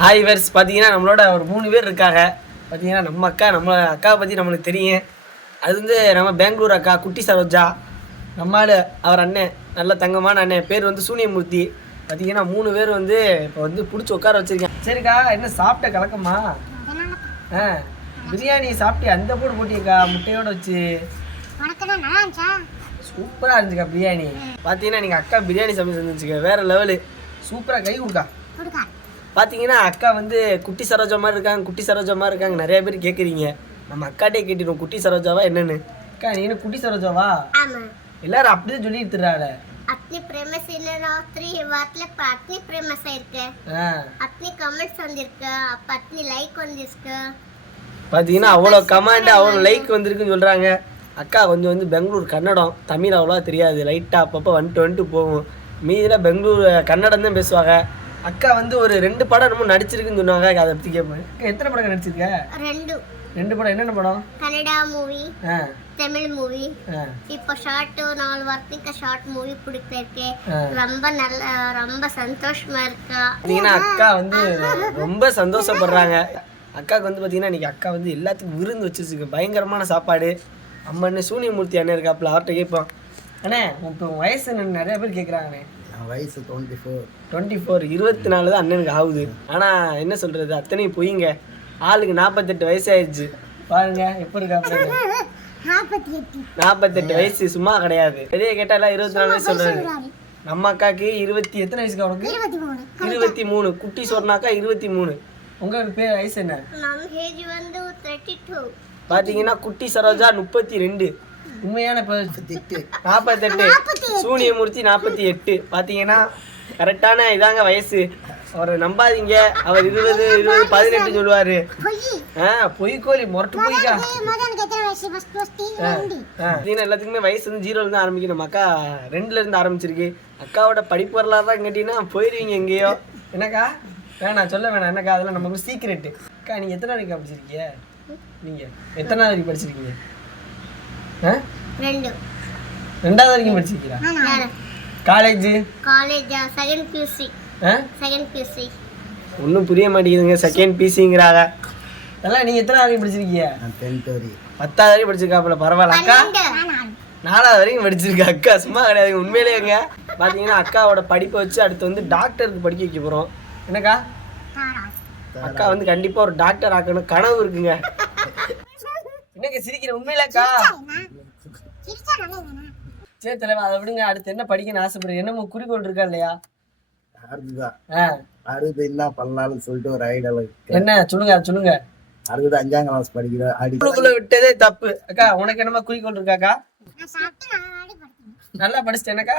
Hi verse பார்த்தீங்கன்னா நம்மளோட ஒரு மூணு பேர் இருக்காங்க. பார்த்தீங்கன்னா நம்ம அக்கா நம்ம அக்காவை பற்றி நம்மளுக்கு தெரியும். அது வந்து நம்ம பெங்களூர் அக்கா குட்டி சரோஜா நம்மால் அவர் அண்ணன் நல்ல தங்கமான அண்ணன். பேர் வந்து சூனியமூர்த்தி. பார்த்தீங்கன்னா மூணு பேர் வந்து இப்போ வந்து பிடிச்சி உட்கார வச்சிருக்கேன் சரிக்கா என்ன சாப்பிட்ட கலக்கமா ஆ பிரியாணி சாப்பிட்டு அந்த போட்டு போட்டியக்கா முட்டையோட வச்சு. சூப்பராக இருந்துச்சுக்கா பிரியாணி. பார்த்தீங்கன்னா நீங்கள் அக்கா பிரியாணி சமைச்சு இருந்துச்சுக்க வேற லெவலு. சூப்பராக கை கொடுக்கா. பார்த்தீங்கன்னா அக்கா வந்து குட்டி சரோஜா மாதிரி இருக்காங்க குட்டி சரோஜமாக இருக்காங்க. நிறைய பேர் கேட்குறீங்க நம்ம அக்காட்டே கேட்டுருவோம் குட்டி சரோஜாவா என்னன்னு? அக்கா நீ குட்டி சரோஜாவா? எல்லாரும் அப்படியே சொல்லி எடுத்துறாங்க अपनी प्रेम से रात्रि वाटले पत्नी प्रेम से இருக்கு अपनी கமெண்ட்ஸ் லைக் வந்திருக்கு. பார்த்தீங்கன்னா அவ்வளோ கமெண்ட் அவ்வளோ லைக் வந்திருக்குன்னு சொல்கிறாங்க அக்கா கொஞ்சம் வந்து பெங்களூர் கன்னடம் தமிழ் அவ்வளோவா தெரியாது. லைட்டாக அப்பப்போ வந்துட்டு வந்துட்டு போகும். மீதியில் பெங்களூர் கன்னடம் தான் பேசுவாங்க. அக்கா வந்து ஒரு ரெண்டு படம் என்னமோ நடிச்சிருக்குன்னு சொன்னாங்க. அதை பத்தி கேட்பேன் எத்தனை படம் நடிச்சிருக்க? ரெண்டு. ரெண்டு படம். என்னென்ன படம்? Kannada movie Tamil movie. இப்போ ஷார்ட் நாலு வாரத்துக்கு ஷார்ட் மூவி பிடிச்சிருக்கு ரொம்ப நல்ல ரொம்ப சந்தோஷமா இருக்கா. பார்த்தீங்கன்னா அக்கா வந்து ரொம்ப சந்தோஷப்படுறாங்க. அக்காவுக்கு வந்து பார்த்தீங்கன்னா இன்னைக்கு அக்கா வந்து எல்லாத்துக்கும் விருந்து வச்சிருச்சுக்கு பயங்கரமான சாப்பாடு. அம்மன்னு சூனியமூர்த்தி அண்ணன் இருக்காப்புல அவர்கிட்ட கேட்போம். அண்ணே இப்போ வயசு நிறைய பேர் கேட்குறாங்கண்ணே வயசு டுவெண்ட்டி ஃபோர் டுவெண்ட்டி ஃபோர் இருபத்தி நாலு தான் அண்ணனுக்கு ஆகுது. ஆனால் என்ன சொல்கிறது அத்தனையும் பொய்ங்க. ஆளுக்கு நாற்பத்தெட்டு வயசு ஆயிடுச்சு பாருங்க எப்படி எட்டு நாற்பத்தெட்டு வயசு சும்மா கிடையாது. பெரிய கேட்டாலாம் இருபத்தி நாலு வயசு சொல்றாரு. நம்ம அக்காக்கு இருபத்தி எத்தனை வயசுக்கு உனக்கு? இருபத்தி மூணு. குட்டி சொன்னாக்கா இருபத்தி மூணு. உங்களுக்கு பேர் வயசு என்ன? பாத்தீங்கன்னா குட்டி சரோஜா முப்பத்தி ரெண்டு. உண்மையான பேர் திட்டு நாற்பத்தெட்டு. சூனியமூர்த்தி நாற்பத்தி எட்டு பாத்தீங்கன்னா கரெக்டான இதாங்க வயசு. அவரை நம்பாதீங்க. அவர் இருபது இருபது பதினெட்டு சொல்லுவாரு. பொய். ஆ பொய்க்கோழி முரட்டு பொய்க்கா. பார்த்தீங்கன்னா எல்லாத்துக்குமே வயசு வந்து ஜீரோல இருந்து ஆரம்பிக்கும் நம்ம அக்கா ரெண்டுல இருந்து ஆரம்பிச்சிருக்கு. அக்காவோட படிப்பு வரலாறு தான் கேட்டீங்கன்னா போயிருவீங்க எங்கேயோ. என்னக்கா? வேணாம் சொல்ல வேணாம். என்னக்கா? அதெல்லாம் நமக்கு சீக்கிரட்டு அக்கா நீங்க எத்தனை வரைக்கும் படிச்சிருக்கீங்க? நீங்க எத்தனை வரைக்கும் படிச்சிருக்கீங்க? ரெண்டாவது வரைக்கும் படிச்சிருக்கீங்களா காலேஜ் காலேஜ் செகண்ட் பியூசி ஆ செகண்ட் பியூசி ஒன்றும் புரிய மாட்டேங்குதுங்க செகண்ட் பிசிங்கிறாங்க அதெல்லாம் நீங்க எத்தனை வரைக்கும் படிச்சிருக்கீங்க நான் டென்த் வரி பத்தாவது வரைக்கும் படிச்சிருக்காப்புல பரவாயில்ல அக்கா நாலாவது வரைக்கும் படிச்சிருக்க அக்கா சும்மா கிடையாது உண்மையிலேங்க பார்த்தீங்கன்னா அக்காவோட படிப்பை வச்சு அடுத்து வந்து டாக்டருக்கு படிக்க வைக்க போகிறோம் என்னக்கா அக்கா வந்து கண்டிப்பாக ஒரு டாக்டர் ஆக்கணும் கனவு இருக்குங்க என்னங்க சிரிக்கிற? உண்மையிலக்கா? சரி தலைவா அதை விடுங்க. அடுத்து என்ன படிக்கணும்னு ஆசைப்படுறீங்க என்ன உங்க குறிக்கோள் இருக்கா இல்லையா அடுத்து என்ன பண்ணலாம்னு சொல்லிட்டு ஒரு ஐடியாவில் என்ன? சொல்லுங்க சொல்லுங்க. அடுத்தது அஞ்சாம் கிளாஸ் படிக்கிற. விட்டதே தப்பு. அக்கா உனக்கு என்னமா குறிக்கோள் இருக்காக்கா நல்லா படிச்சிட்டு என்னக்கா?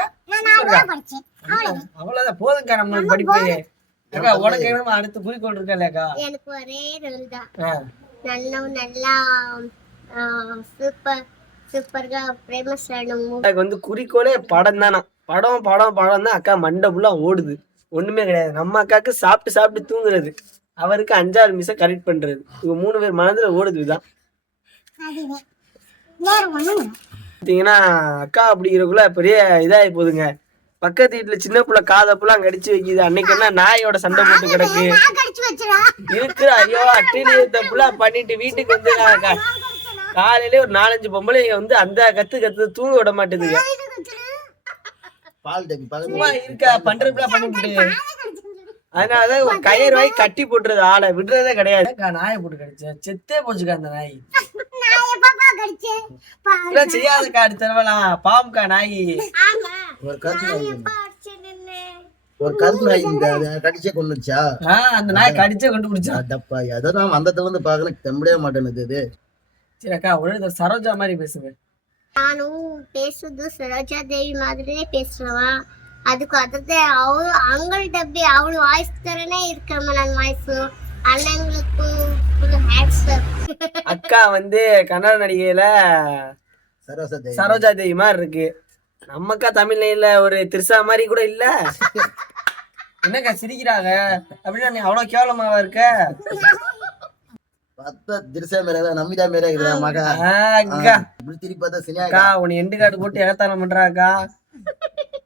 அவ்வளவுதான். போதும்க்கா நம்மளுக்கு படிப்பு. அக்கா உனக்கு என்னமா அடுத்த குறிக்கோள் இருக்கா இல்லையாக்கா எனக்கு ஒரே எனக்கு வந்து குறிக்கோளே படம் தானா? படம் படம் படம் தான் அக்கா மண்டை ஃபுல்லா ஓடுது. ஒண்ணுமே கிடையாது. நம்ம அக்காவுக்கு சாப்பிட்டு சாப்பிட்டு தூங்குறது. அவருக்கு அஞ்சாறு மிஸ்ஸை கரெக்ட் பண்றது. இவங்க மூணு பேர் மனதுல ஓடுது தான் பார்த்தீங்கன்னா அக்கா அப்படிங்கிறக்குள்ள பெரிய இதாகி போகுதுங்க பக்கத்து வீட்டுல சின்ன பிள்ளை காதை புல்லாம் கடிச்சு வைக்குது. அன்னைக்கு என்ன நாயோட சண்டை போட்டு கிடக்கு. இருக்கிற ஐயோ அட்டினி புள்ள பண்ணிட்டு வீட்டுக்கு வந்து அக்கா காலையிலே ஒரு நாலஞ்சு பொம்பளைங்க வந்து அந்த கத்து கத்து தூங்க விட மாட்டேதுங்க பால் டப்பி சும்மா இருக்கா பண்றதுல பண்ணிவிட்டு அதனாலதான் கயிறு வாய் கட்டி போட்டுறது ஆளை. விடுறதே கிடையாது. நாயை போட்டு கடிச்சேன் செத்தே போச்சுக்கா அந்த நாய். செய்யாதக்கா அடுத்த தடவைலாம். பாம்புக்கா நாய். ஆமா. ஒரு ஒரு கருத்து நாய் கடிச்சே கொண்டுச்சா ஆஹ் அந்த நாய் கடிச்சே கண்டுபிடிச்சா அதப்பா எதோ நான் வந்ததுல இருந்து பாக்கல தெம்படவே மாட்டேனுது இது. சரி அக்கா ஒரே இந்த சரோஜா மாதிரி பேசுங்க. நானும் பேசுறது சரோஜா தேவி மாதிரியே பேசுறவா. அதுக்கு அதாவது அவள் அவங்கள்ட்ட அப்படி அவள் வாய்ஸ் தரனே இருக்க நான் வாய்ஸ் அண்ணங்களுக்கு அக்கா வந்து கன்னட நடிகையில சரோஜா தேவி. மாதிரி இருக்கு. நமக்கா தமிழ்ல ஒரு திருசா மாதிரி கூட இல்ல. என்னக்கா சிரிக்கிறாங்க? அப்படின்னா நீ அவ்வளவு கேவலமாவா இருக்க? பத்த திருசா மேல நம்பிதா மேல இருக்கிற மகா? இப்படி திருப்பி பார்த்தா சினியா அக்கா. உன்னை எண்டு காட்டு போட்டு எகத்தானம் பண்றாக்கா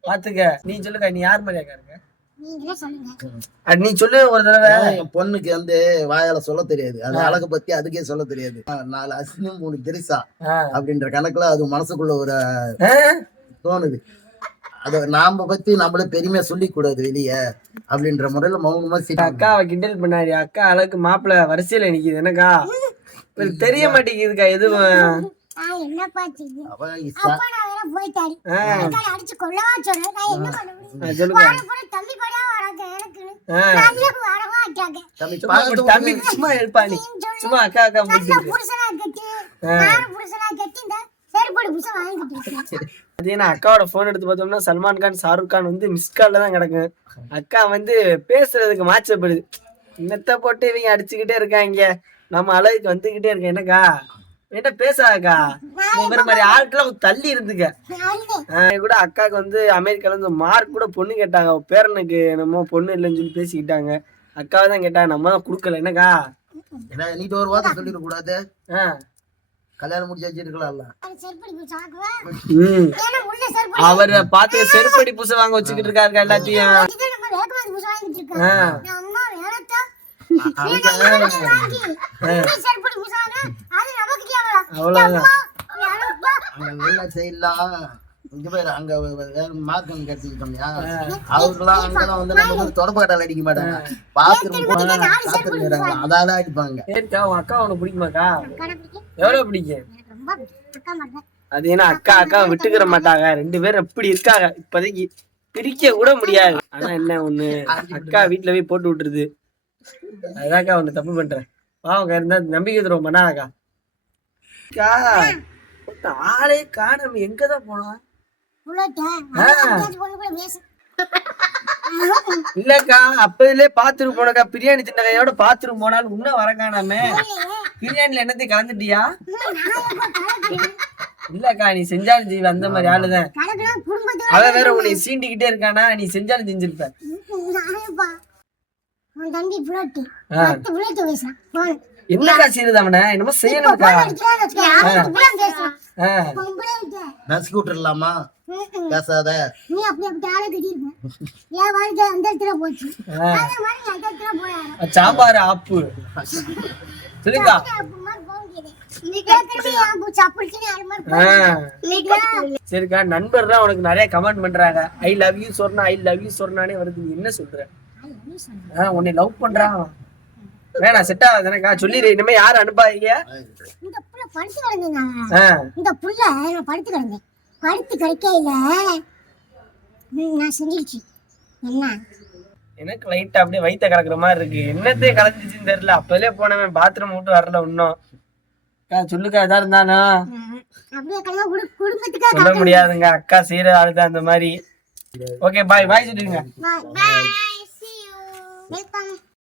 பாத்துக்க. நீ சொல்லுக்கா நீ யார் மாதிரி இருக்க நீ சொல்லு ஒரு தடவை. என் பொண்ணுக்கு வந்து வாயால சொல்ல தெரியாது. அது அழகு பத்தி அதுக்கே சொல்ல தெரியாது. நாலு அசினம் மூணு தெரிசா. அப்படின்ற கணக்குல அது மனசுக்குள்ள ஒரு? தோணுது. அத நாம பத்தி நம்மளே பெருமையா சொல்லிக் கூடாது வெளிய அப்படின்ற முறையில மௌனமா சீட்டா அக்காவை கிண்டல் பண்ணாடி அக்கா அழகு மாப்பிள்ள வரிசையில நிக்குது என்னக்கா? இவருக்கு தெரிய மாட்டேங்குதுக்கா எதுவும்? அவ எனக்கு சும்மா தம்பி சும்மா இருப்பா நீ சும்மா அக்கா அக்கா புருஷனா கட்டி நானும் புருஷனா கட்டி இந்த அது ஏன்னா அக்காவோட போன் எடுத்து பார்த்தோம்னா சல்மான் கான் ஷாருக் கான் வந்து மிஸ் கால்ல தான் கிடக்கும் அக்கா வந்து பேசுறதுக்கு மாச்சப்படுது. இன்னத்த போட்டு இவங்க அடிச்சுக்கிட்டே இருக்காங்க? நம்ம அழகுக்கு வந்துகிட்டே இருக்கேன். என்னக்கா? என்ன பேசாதக்கா? இவர மாதிரி ஆட்கள்லாம் தள்ளி இருந்துக்க. கூட அக்காவுக்கு வந்து அமெரிக்கால இருந்து மார்க் கூட பொண்ணு கேட்டாங்க. பேரனுக்கு என்னமோ பொண்ணு இல்லைன்னு சொல்லி பேசிக்கிட்டாங்க. அக்காவை தான் கேட்டாங்க. நம்ம தான் கொடுக்கல. என்னக்கா? நீட்டு ஒரு வார்த்தை சொல்லிட கூடாது ஆ. கல்யாணம் முடிச்சு வச்சிருக்கலாம்ல செருப்படி புருஷன் ஆக்குவேன் ம். ஏன்னா உள்ள செருப்படி அவரை பார்த்து செருப்படி பூசை வாங்க வச்சுக்கிட்டு இருக்காருக்கா எல்லாத்தையும். அவ்வளவுதான். செய்யலாம் இங்க பேர் அங்க வேற மார்க்கம் கிடைச்சிக்கிட்டோம்யா அவருக்கெல்லாம் அங்கெல்லாம் வந்து நம்ம வந்து தொடப்பக்கட்டால் அடிக்க மாட்டாங்க. பாத்ரூம் போனா பாத்ரூம் அதால அடிப்பாங்க. ஏன்க்கா உன் அக்கா உனக்கு பிடிக்குமாக்கா? எவ்வளவு பிடிக்கும். அது ஏன்னா அக்கா அக்கா விட்டுக்கிற மாட்டாங்க. ரெண்டு பேரும் எப்படி இருக்காங்க. இப்போதைக்கு பிரிக்க கூட முடியாது. ஆனா என்ன ஒண்ணு? அக்கா வீட்டுல போய் போட்டு விட்டுருது. அதாக்கா ஒண்ணு தப்பு பண்றேன். பாவக்கா இருந்தா நம்பிக்கை பண்ணாதக்கா. அக்கா. ஆளே காணோம் எங்கதான் போனான்? இல்லக்கா அப்பதுலயே பாத்ரூம் போனக்கா. பிரியாணி தின்னகையோட பாத்ரூம் போனாலும் இன்னும் வர காணாம பிரியாணில என்னத்தையும் கலந்துட்டியா? இல்லக்கா நீ செஞ்சாலும் செய்வ. அந்த மாதிரி ஆளுதான். அவன் வேற உன்னை சீண்டிக்கிட்டே இருக்கானா? நீ செஞ்சாலும் செஞ்சிருப்ப. என்னக்கா செய்யுது அவனை? என்னமோ செய்யணும்க்கா. அடிக்கிறான்னு வச்சுக்க. அவன் பேசாத. நீ அப்படி அப்படி ஆளை கட்டியிருப்ப என் வாழ்க்கை அந்த இடத்துல போச்சு. சாம்பார் ஆப்பு. போகுது. சரிக்கா நண்பர் தான் உனக்கு நிறைய கமெண்ட் பண்றாங்க. ஐ லவ் யூ சொன்னா ஐ லவ் யூ சொன்னானே வருது. என்ன சொல்ற? உன்னை லவ் பண்றான் வேணாம் செட் ஆகாதுனக்கா சொல்லிடு. இனிமே யாரும் அனுப்பாதீங்க? இந்த புள்ள படுத்து கிடந்தேங்க இந்த புள்ள படுத்து கிடந்தேன். படுத்து கிடைக்கையில நான் செஞ்சிருச்சு. என்ன? எனக்கு லைட்டா அப்படியே வயித்த கலக்குற மாதிரி இருக்கு. என்னத்தையே கலந்துச்சுன்னு தெரியல. அப்பவே போனவன் பாத்ரூம் விட்டு வரல இன்னும். அக்கா சொல்லுக்கா எதா இருந்தானா? சொல்ல முடியாதுங்க. அக்கா செய்யற ஆளுதான் அந்த மாதிரி. ஓகே பாய் பாய் சொல்லிடுங்க.